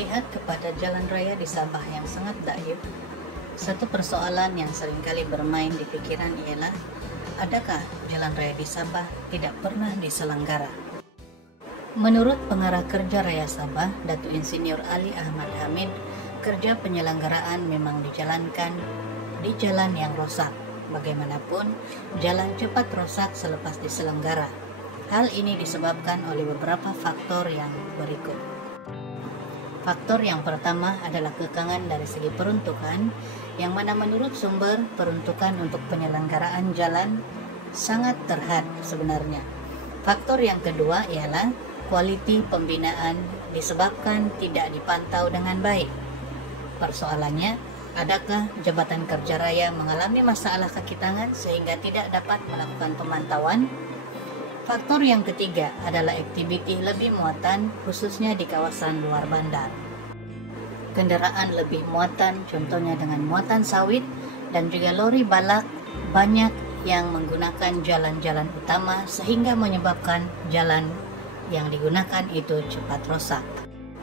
Melihat kepada jalan raya di Sabah yang sangat daif, satu persoalan yang seringkali bermain di pikiran ialah, adakah jalan raya di Sabah tidak pernah diselenggara? Menurut pengarah kerja Raya Sabah, Datuk Insinyur Ali Ahmad Hamid, kerja penyelenggaraan memang dijalankan di jalan yang rosak. Bagaimanapun, jalan cepat rosak selepas diselenggara. Hal ini disebabkan oleh beberapa faktor yang berikut. Faktor yang pertama adalah kekangan dari segi peruntukan, yang mana menurut sumber peruntukan untuk penyelenggaraan jalan sangat terhad sebenarnya. Faktor yang kedua ialah kualiti pembinaan disebabkan tidak dipantau dengan baik. Persoalannya, adakah Jabatan Kerja Raya mengalami masalah kaki tangan sehingga tidak dapat melakukan pemantauan? Faktor yang ketiga adalah aktiviti lebih muatan khususnya di kawasan luar bandar. Kendaraan lebih muatan contohnya dengan muatan sawit dan juga lori balak banyak yang menggunakan jalan-jalan utama sehingga menyebabkan jalan yang digunakan itu cepat rosak.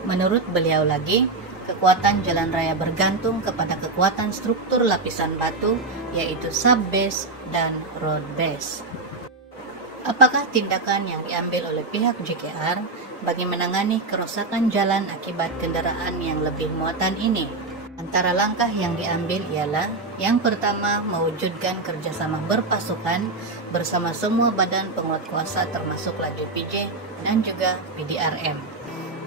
Menurut beliau lagi, kekuatan jalan raya bergantung kepada kekuatan struktur lapisan batu yaitu sub-base dan road base. Apakah tindakan yang diambil oleh pihak JKR bagi menangani kerusakan jalan akibat kendaraan yang lebih muatan ini? Antara langkah yang diambil ialah, yang pertama, mewujudkan kerjasama berpasukan bersama semua badan penguat kuasa termasuklah JPJ dan juga PDRM.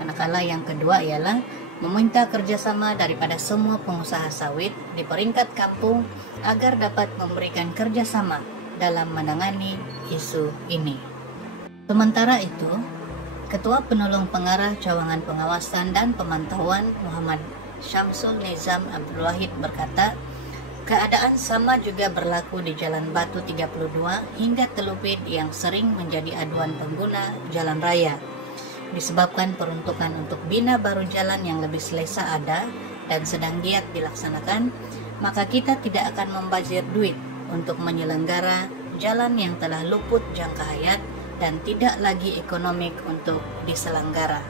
Manakala yang kedua ialah meminta kerjasama daripada semua pengusaha sawit di peringkat kampung agar dapat memberikan kerjasama dalam menangani isu ini. Sementara itu, Ketua Penolong Pengarah Cawangan Pengawasan dan Pemantauan Muhammad Syamsul Nizam Abdul Wahid berkata, keadaan sama juga berlaku di Jalan Batu 32 hingga Telupit yang sering menjadi aduan pengguna jalan raya. Disebabkan peruntukan untuk bina baru jalan yang lebih selesa ada dan sedang giat dilaksanakan, maka kita tidak akan membazir duit untuk menyelenggara jalan yang telah luput jangka hayat dan tidak lagi ekonomik untuk diselenggara.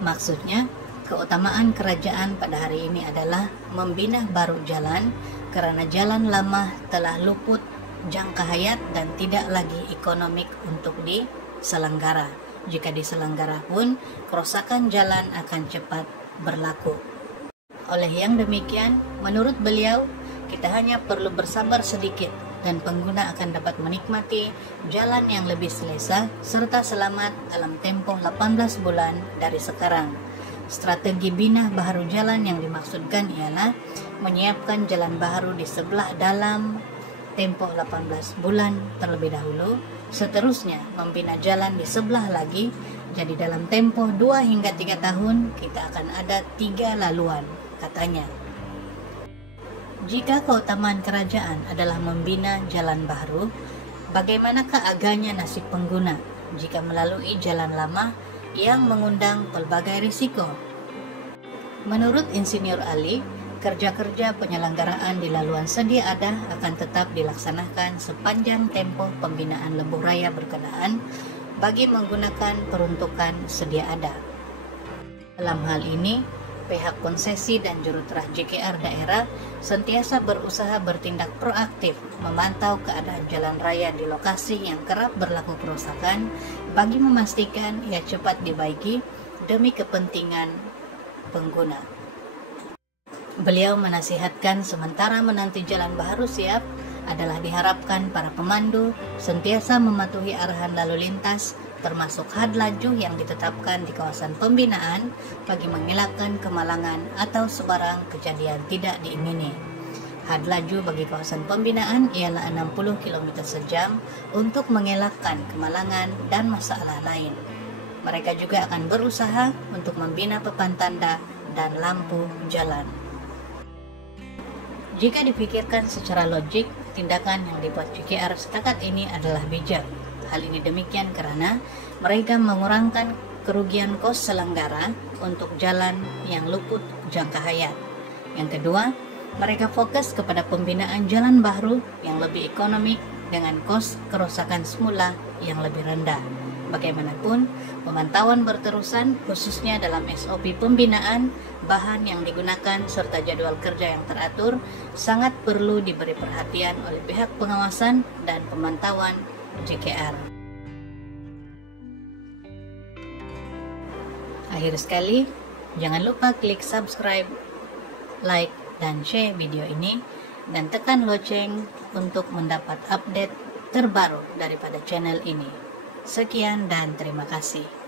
Maksudnya, keutamaan kerajaan pada hari ini adalah membina baru jalan karena jalan lama telah luput jangka hayat dan tidak lagi ekonomik untuk diselenggara. Jika diselenggara pun, kerusakan jalan akan cepat berlaku. Oleh yang demikian, menurut beliau, kita hanya perlu bersabar sedikit dan pengguna akan dapat menikmati jalan yang lebih selesa serta selamat dalam tempoh 18 bulan dari sekarang. Strategi bina baharu jalan yang dimaksudkan ialah menyiapkan jalan baharu di sebelah dalam tempoh 18 bulan terlebih dahulu, seterusnya membina jalan di sebelah lagi, jadi dalam tempoh 2 hingga 3 tahun kita akan ada 3 laluan, katanya. Jika keutamaan kerajaan adalah membina jalan baru, bagaimanakah agaknya nasib pengguna jika melalui jalan lama yang mengundang pelbagai risiko? Menurut Insinyur Ali, kerja-kerja penyelenggaraan di laluan sedia ada akan tetap dilaksanakan sepanjang tempoh pembinaan lebuh raya berkenaan bagi menggunakan peruntukan sedia ada. Dalam hal ini, pihak konsesi dan juruterah JKR daerah sentiasa berusaha bertindak proaktif memantau keadaan jalan raya di lokasi yang kerap berlaku kerusakan bagi memastikan ia cepat dibaiki demi kepentingan pengguna. Beliau menasihatkan sementara menanti jalan baru siap adalah diharapkan para pemandu sentiasa mematuhi arahan lalu lintas termasuk had laju yang ditetapkan di kawasan pembinaan bagi mengelakkan kemalangan atau sebarang kejadian tidak diingini. Had laju bagi kawasan pembinaan ialah 60 km sejam untuk mengelakkan kemalangan dan masalah lain. Mereka juga akan berusaha untuk membina papan tanda dan lampu jalan. Jika dipikirkan secara logik, tindakan yang dibuat JKR setakat ini adalah bijak. Hal ini demikian karena mereka mengurangkan kerugian kos selenggara untuk jalan yang luput jangka hayat. Yang kedua, mereka fokus kepada pembinaan jalan baru yang lebih ekonomik dengan kos kerusakan semula yang lebih rendah. Bagaimanapun, pemantauan berterusan khususnya dalam SOP pembinaan, bahan yang digunakan, serta jadwal kerja yang teratur sangat perlu diberi perhatian oleh pihak pengawasan dan pemantauan JKR. Akhir sekali, jangan lupa klik subscribe, like, dan share video ini, dan tekan lonceng untuk mendapat update terbaru daripada channel ini. Sekian dan terima kasih.